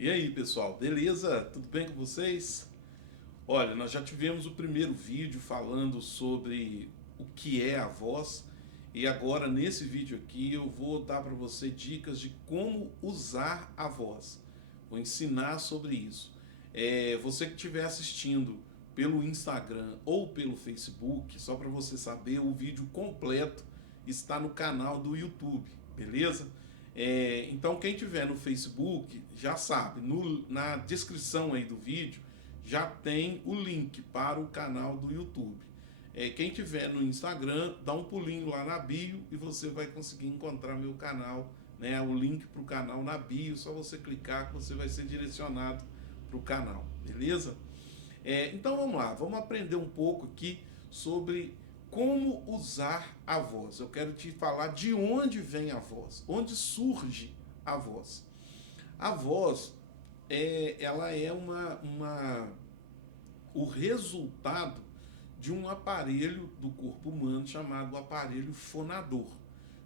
E aí, pessoal, beleza? Tudo bem com vocês? Olha, nós já tivemos o primeiro vídeo falando sobre o que é a voz, e agora nesse vídeo aqui eu vou dar para você dicas de como usar a voz. Vou ensinar sobre isso. Você que estiver assistindo pelo Instagram ou pelo Facebook, só para você saber, o vídeo completo está no canal do YouTube, beleza? Então quem tiver no Facebook já sabe, na descrição aí do vídeo já tem o link para o canal do YouTube. Quem tiver no Instagram, dá um pulinho lá na bio e você vai conseguir encontrar meu canal, né? O link para o canal na bio, só você clicar que você vai ser direcionado para o canal, beleza? Então vamos lá, vamos aprender um pouco aqui sobre como usar a voz. Eu quero te falar de onde vem a voz, onde surge a voz. A voz, ela é o resultado de um aparelho do corpo humano chamado aparelho fonador,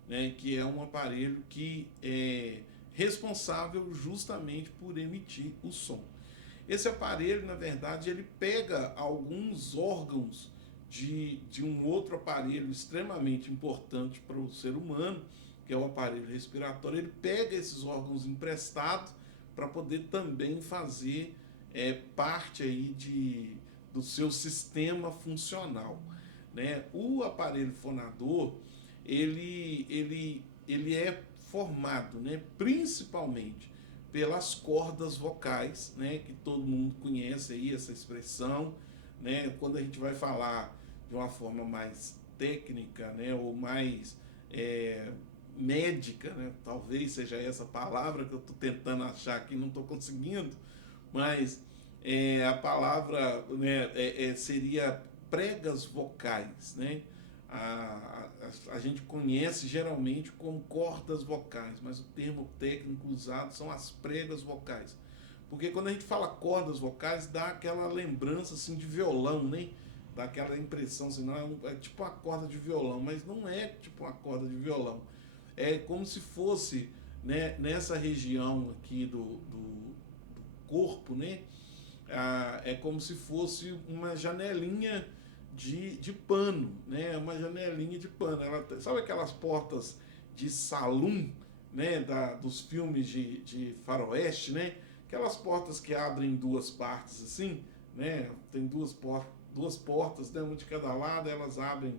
né, que é um aparelho que é responsável justamente por emitir o som. Esse aparelho, na verdade, ele pega alguns órgãos de um outro aparelho extremamente importante para o ser humano, que é o aparelho respiratório. Ele pega esses órgãos emprestados para poder também fazer parte aí do seu sistema funcional, né? O aparelho fonador, ele é formado, né, principalmente pelas cordas vocais, né, que todo mundo conhece aí essa expressão, né? Quando a gente vai falar de uma forma mais técnica, né, ou mais é, médica, né, talvez seja essa palavra que eu estou tentando achar aqui, não estou conseguindo, mas a palavra, né, seria pregas vocais, né? A gente conhece geralmente como cordas vocais, mas o termo técnico usado são as pregas vocais. Porque quando a gente fala cordas vocais, dá aquela lembrança assim de violão, né? Dá aquela impressão assim, não, é tipo uma corda de violão, mas não é tipo uma corda de violão. É como se fosse, né, nessa região aqui do corpo, né? É como se fosse uma janelinha de pano, né? Uma janelinha de pano. Sabe aquelas portas de salão, né? Dos filmes de faroeste, né? Aquelas portas que abrem em duas partes assim, né? Tem duas portas, né? Uma de cada lado, elas abrem,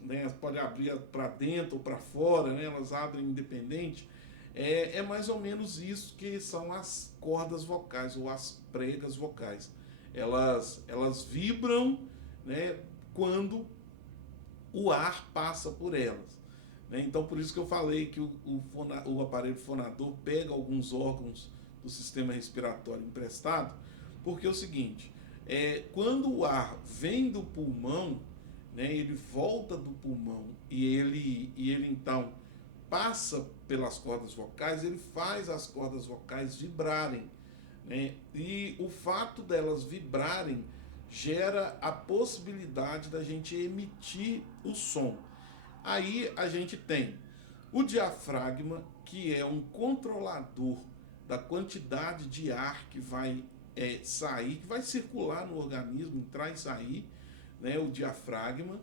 né? Pode abrir para dentro ou para fora, né? Elas abrem independente. É mais ou menos isso que são as cordas vocais ou as pregas vocais. Elas vibram, né, quando o ar passa por elas, né? Então, por isso que eu falei que o aparelho fonador pega alguns órgãos do sistema respiratório emprestado, porque é o seguinte, quando o ar vem do pulmão, né, ele volta do pulmão e ele então passa pelas cordas vocais, ele faz as cordas vocais vibrarem, né? E o fato delas vibrarem gera a possibilidade da gente emitir o som. Aí a gente tem o diafragma, que é um controlador da quantidade de ar que vai sair, que vai circular no organismo, entrar e sair, né? O diafragma,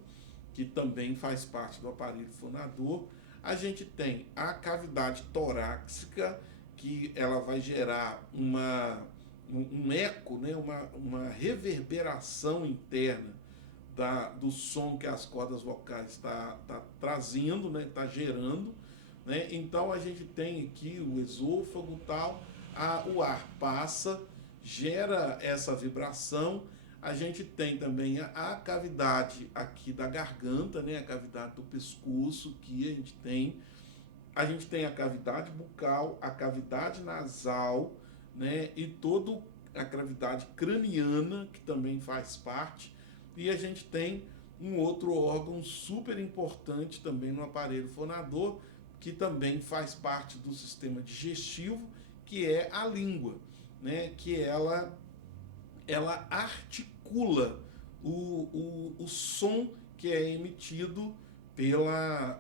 que também faz parte do aparelho fonador. A gente tem a cavidade torácica, que ela vai gerar um eco, né? uma reverberação interna do som que as cordas vocais tá trazendo, né? Está gerando. Né? Então a gente tem aqui o esôfago tal, o ar passa, gera essa vibração. A gente tem também a cavidade aqui da garganta, né? A cavidade do pescoço que a gente tem. A gente tem a cavidade bucal, a cavidade nasal, né? E toda a cavidade craniana, que também faz parte. E a gente tem um outro órgão super importante também no aparelho fonador, que também faz parte do sistema digestivo, que é a língua, né? Que ela articula o som que é emitido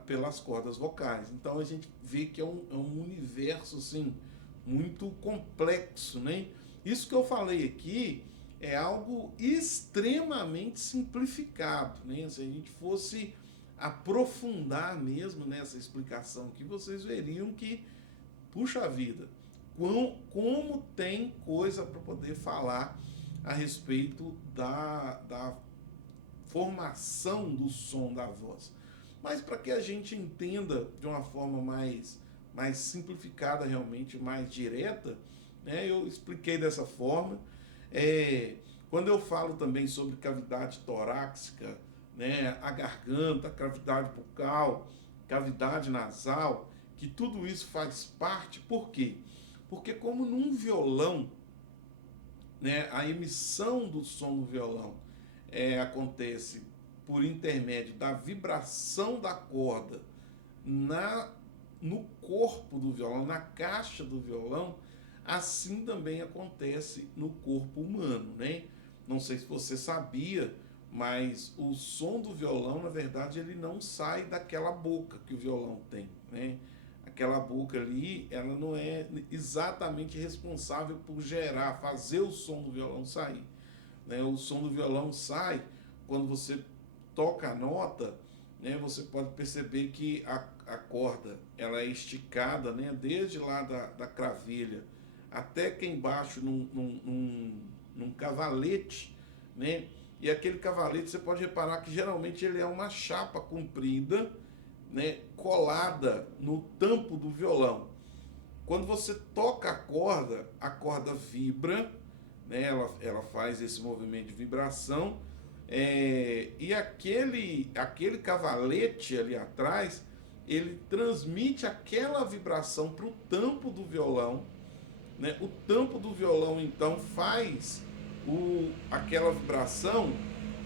pelas cordas vocais. Então a gente vê que é um universo assim muito complexo, né? Isso que eu falei aqui é algo extremamente simplificado, né? Se a gente fosse aprofundar mesmo nessa explicação aqui, vocês veriam que, puxa vida, como tem coisa para poder falar a respeito da formação do som da voz. Mas para que a gente entenda de uma forma mais simplificada, realmente mais direta, né, eu expliquei dessa forma. Quando eu falo também sobre cavidade torácica, né, a garganta, a cavidade bucal, cavidade nasal, que tudo isso faz parte, por quê? Porque como num violão, né, a emissão do som do violão acontece por intermédio da vibração da corda no corpo do violão, na caixa do violão, assim também acontece no corpo humano, né? Não sei se você sabia, mas o som do violão, na verdade, ele não sai daquela boca que o violão tem, né? Aquela boca ali, ela não é exatamente responsável por fazer o som do violão sair, né? O som do violão sai quando você toca a nota, né? Você pode perceber que a corda ela é esticada, né? Desde lá da cravelha até aqui embaixo num cavalete, né? E aquele cavalete você pode reparar que geralmente ele é uma chapa comprida, né, colada no tampo do violão. Quando você toca a corda vibra, né, ela faz esse movimento de vibração, e aquele cavalete ali atrás, ele transmite aquela vibração para o tampo do violão, né? O tampo do violão então faz aquela vibração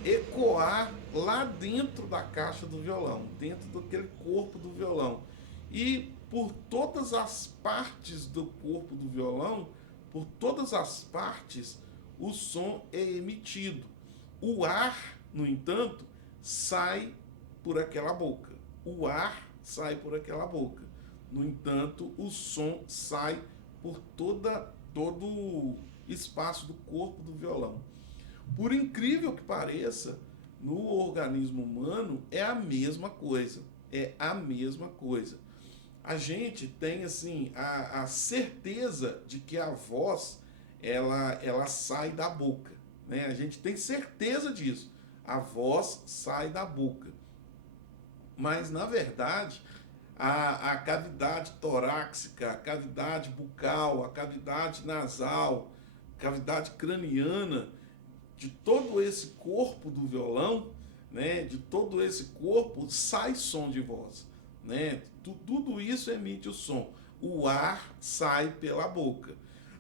ecoar lá dentro da caixa do violão, dentro daquele corpo do violão. E por todas as partes do corpo do violão, por todas as partes, o som é emitido. O ar, no entanto, sai por aquela boca. O ar sai por aquela boca. No entanto, o som sai por todo o espaço do corpo do violão. Por incrível que pareça, no organismo humano é a mesma coisa. É a mesma coisa. A gente tem assim a certeza de que a voz ela sai da boca, né? A gente tem certeza disso. A voz sai da boca. Mas na verdade, a cavidade torácica, a cavidade bucal, a cavidade nasal, cavidade craniana, de todo esse corpo do violão, né, de todo esse corpo sai som de voz, né? Tudo isso emite o som. O ar sai pela boca.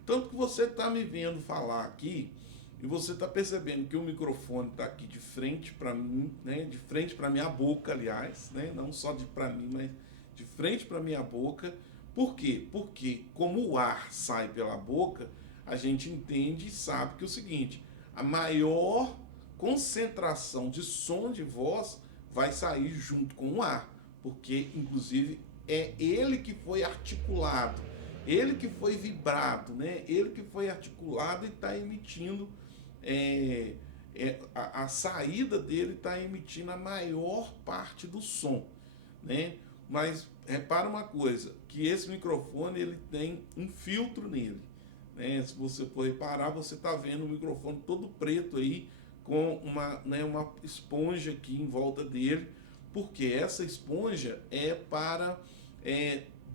Tanto que você está me vendo falar aqui e você está percebendo que o microfone está aqui de frente para mim, né, de frente para minha boca, aliás, né, não só para mim, mas de frente para minha boca. Por quê? Porque como o ar sai pela boca, a gente entende e sabe que é o seguinte: a maior concentração de som de voz vai sair junto com o ar, porque inclusive é ele que foi articulado, ele que foi vibrado, né? Ele que foi articulado e está emitindo, a saída dele está emitindo a maior parte do som, né? Mas repara uma coisa, que esse microfone ele tem um filtro nele, né? Se você for reparar, você está vendo o microfone todo preto aí, com uma esponja aqui em volta dele, porque essa esponja é para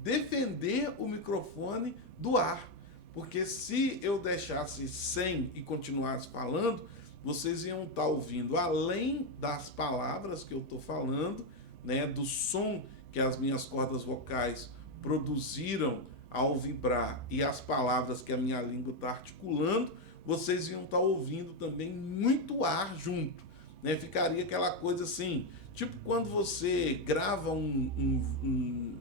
defender o microfone do ar. Porque se eu deixasse sem e continuasse falando, vocês iam estar ouvindo, além das palavras que eu estou falando, né, do som que as minhas cordas vocais produziram ao vibrar e as palavras que a minha língua está articulando, vocês iam estar ouvindo também muito ar junto, né? Ficaria aquela coisa assim, tipo quando você grava um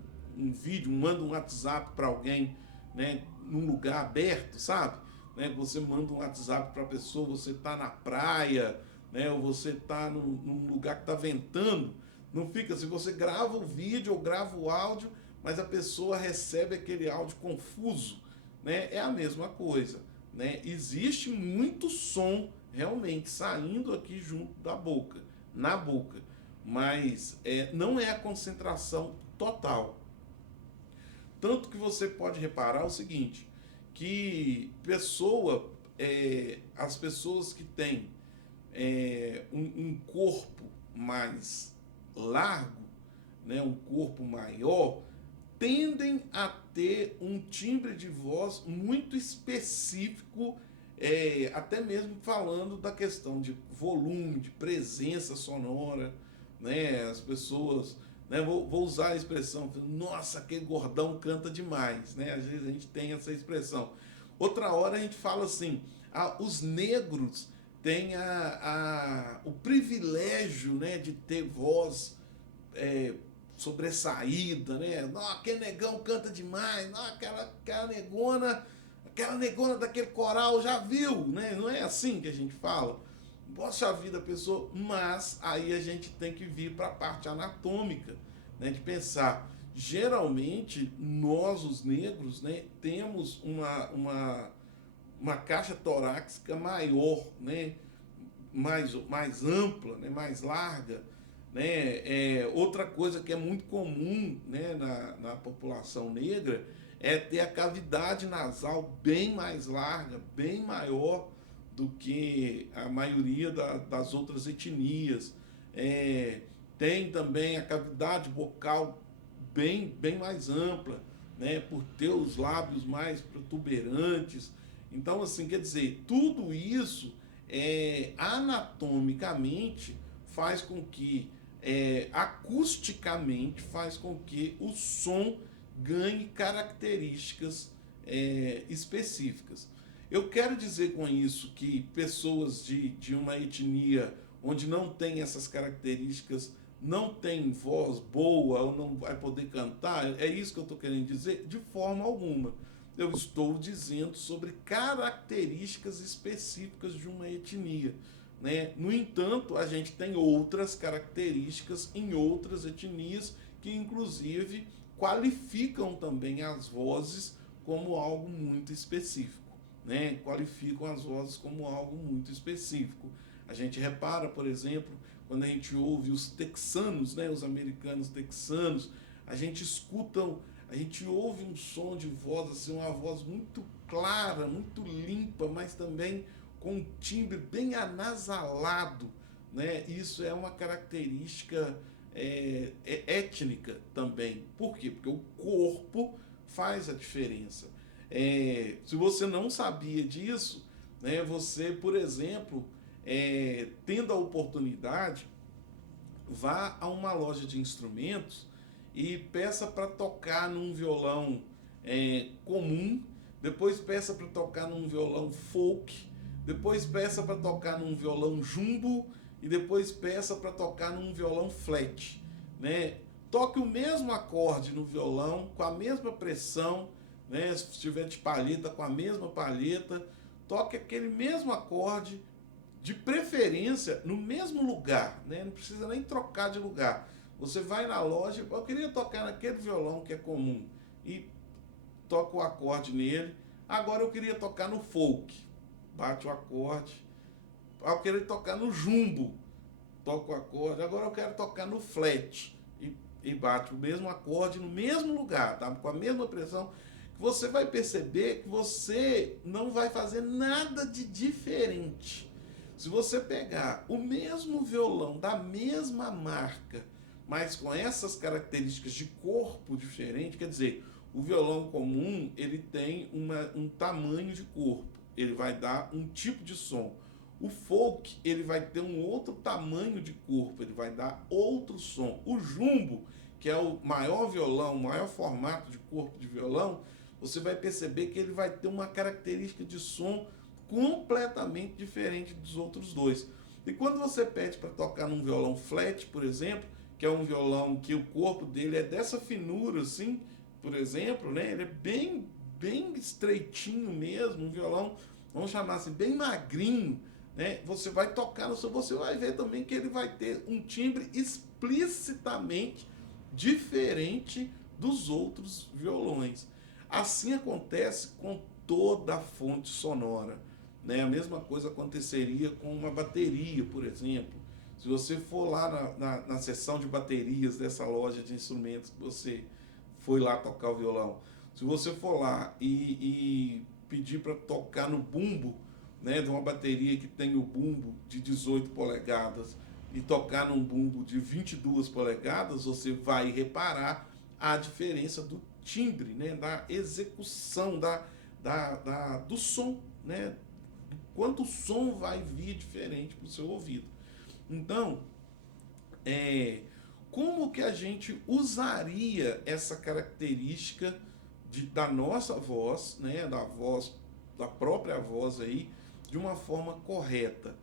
vídeo, manda um WhatsApp para alguém, né, num lugar aberto, sabe? Né? Você manda um WhatsApp para a pessoa, você está na praia, né? Ou você está num lugar que está ventando, não fica assim, você grava o vídeo ou grava o áudio, mas a pessoa recebe aquele áudio confuso, né, é a mesma coisa, né? Existe muito som realmente saindo aqui junto da boca, na boca, mas não é a concentração total. Tanto que você pode reparar o seguinte, que as pessoas que têm um corpo mais largo, né, um corpo maior, tendem a ter um timbre de voz muito específico, até mesmo falando da questão de volume, de presença sonora, né? As pessoas, né, vou usar a expressão, nossa, aquele gordão canta demais, né? Às vezes a gente tem essa expressão. Outra hora a gente fala assim, os negros têm o privilégio, né, de ter voz sobressaída, né? Não, aquele negão canta demais, não, aquela negona daquele coral já viu, né? Não é assim que a gente fala. Poxa vida, pessoa, mas aí a gente tem que vir para a parte anatômica, né? De pensar. Geralmente, nós, os negros, né, temos uma caixa torácica maior, né? Mais ampla, né? Mais larga, né? Outra coisa que é muito comum, né, na população negra é ter a cavidade nasal bem mais larga, bem maior do que a maioria das outras etnias. Tem também a cavidade bucal bem mais ampla, né, por ter os lábios mais protuberantes. Então, assim, quer dizer, tudo isso anatomicamente faz com que acusticamente faz com que o som ganhe características específicas. Eu quero dizer com isso que pessoas de uma etnia onde não tem essas características não tem voz boa ou não vai poder cantar, é isso que eu estou querendo dizer? De forma alguma. Eu estou dizendo sobre características específicas de uma etnia. Né? No entanto, a gente tem outras características em outras etnias que, inclusive, qualificam também as vozes como algo muito específico. Né? Qualificam as vozes como algo muito específico. A gente repara, por exemplo, quando a gente ouve os texanos, né? Os americanos texanos, a gente ouve um som de voz, assim, uma voz muito clara, muito limpa, mas também com um timbre bem anasalado, né? Isso é uma característica étnica também. Por quê? Porque o corpo faz a diferença. Se você não sabia disso, né, você, por exemplo, tendo a oportunidade, vá a uma loja de instrumentos e peça para tocar num violão comum, depois peça para tocar num violão folk, depois peça para tocar num violão jumbo e depois peça para tocar num violão flat, né? Toque o mesmo acorde no violão, com a mesma pressão, né? Se tiver de palheta, com a mesma palheta, toque aquele mesmo acorde, de preferência no mesmo lugar, né? Não precisa nem trocar de lugar. Você vai na loja, eu queria tocar naquele violão que é comum e toca o acorde nele. Agora eu queria tocar no folk, bate o acorde. Eu queria tocar no jumbo, toca o acorde. Agora eu quero tocar no flat e bate o mesmo acorde no mesmo lugar, tá? Com a mesma pressão. Você vai perceber que você não vai fazer nada de diferente. Se você pegar o mesmo violão da mesma marca, mas com essas características de corpo diferente, quer dizer, o violão comum ele tem um tamanho de corpo, ele vai dar um tipo de som. O folk ele vai ter um outro tamanho de corpo, ele vai dar outro som. O jumbo, que é o maior violão, o maior formato de corpo de violão, você vai perceber que ele vai ter uma característica de som completamente diferente dos outros dois. E quando você pede para tocar num violão flat, por exemplo, que é um violão que o corpo dele é dessa finura assim, por exemplo, né? Ele é bem estreitinho mesmo, um violão, vamos chamar assim, bem magrinho, né? Você vai tocar no seu, você vai ver também que ele vai ter um timbre explicitamente diferente dos outros violões. Assim acontece com toda a fonte sonora, né? A mesma coisa aconteceria com uma bateria, por exemplo. Se você for lá na seção de baterias dessa loja de instrumentos que você foi lá tocar o violão, se você for lá e pedir para tocar no bumbo, né, de uma bateria que tem o bumbo de 18 polegadas e tocar num bumbo de 22 polegadas, você vai reparar a diferença do timbre, né, da execução, do som, né, quanto o som vai vir diferente para o seu ouvido. Então, como que a gente usaria essa característica da nossa voz, né, da própria voz aí, de uma forma correta?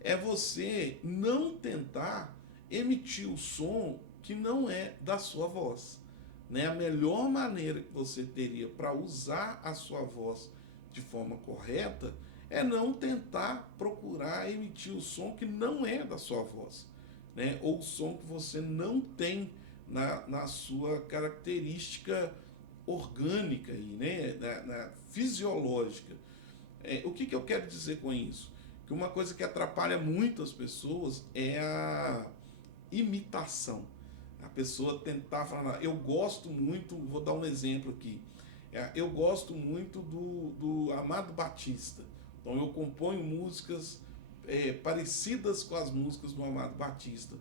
É você não tentar emitir o som que não é da sua voz, né? A melhor maneira que você teria para usar a sua voz de forma correta é não tentar procurar emitir o som que não é da sua voz, né? Ou o som que você não tem na sua característica orgânica, aí, né? na fisiológica. O que eu quero dizer com isso? Que uma coisa que atrapalha muito as pessoas é a imitação. A pessoa tentar falar, eu gosto muito, vou dar um exemplo aqui, eu gosto muito do Amado Batista. Então eu componho músicas parecidas com as músicas do Amado Batista.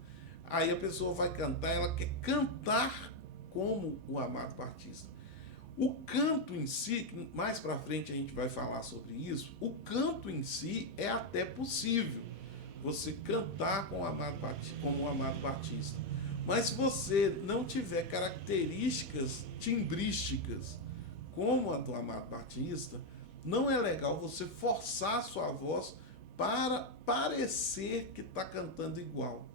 Aí a pessoa vai cantar, ela quer cantar como o Amado Batista. O canto em si, mais para frente a gente vai falar sobre isso, o canto em si é até possível você cantar como o Amado Batista. Mas se você não tiver características timbrísticas como a do Amado Batista, não é legal você forçar a sua voz para parecer que está cantando igual,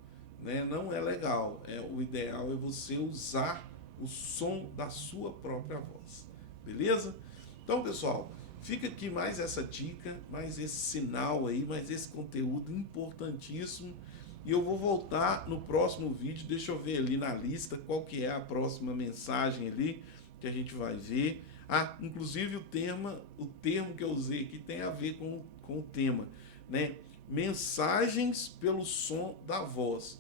né? Não é legal. O ideal é você usar o som da sua própria voz, beleza? Então, pessoal, fica aqui mais essa dica, mais esse sinal aí, mais esse conteúdo importantíssimo. E eu vou voltar no próximo vídeo, deixa eu ver ali na lista qual que é a próxima mensagem ali que a gente vai ver. Inclusive o termo que eu usei aqui tem a ver com o tema, né? Mensagens pelo som da voz.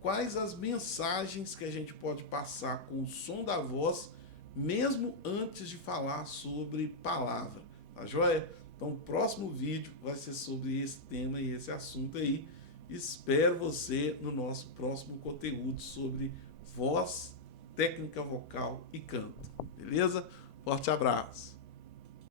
Quais as mensagens que a gente pode passar com o som da voz, mesmo antes de falar sobre palavra, tá joia? Então o próximo vídeo vai ser sobre esse tema e esse assunto aí. Espero você no nosso próximo conteúdo sobre voz, técnica vocal e canto, beleza? Forte abraço!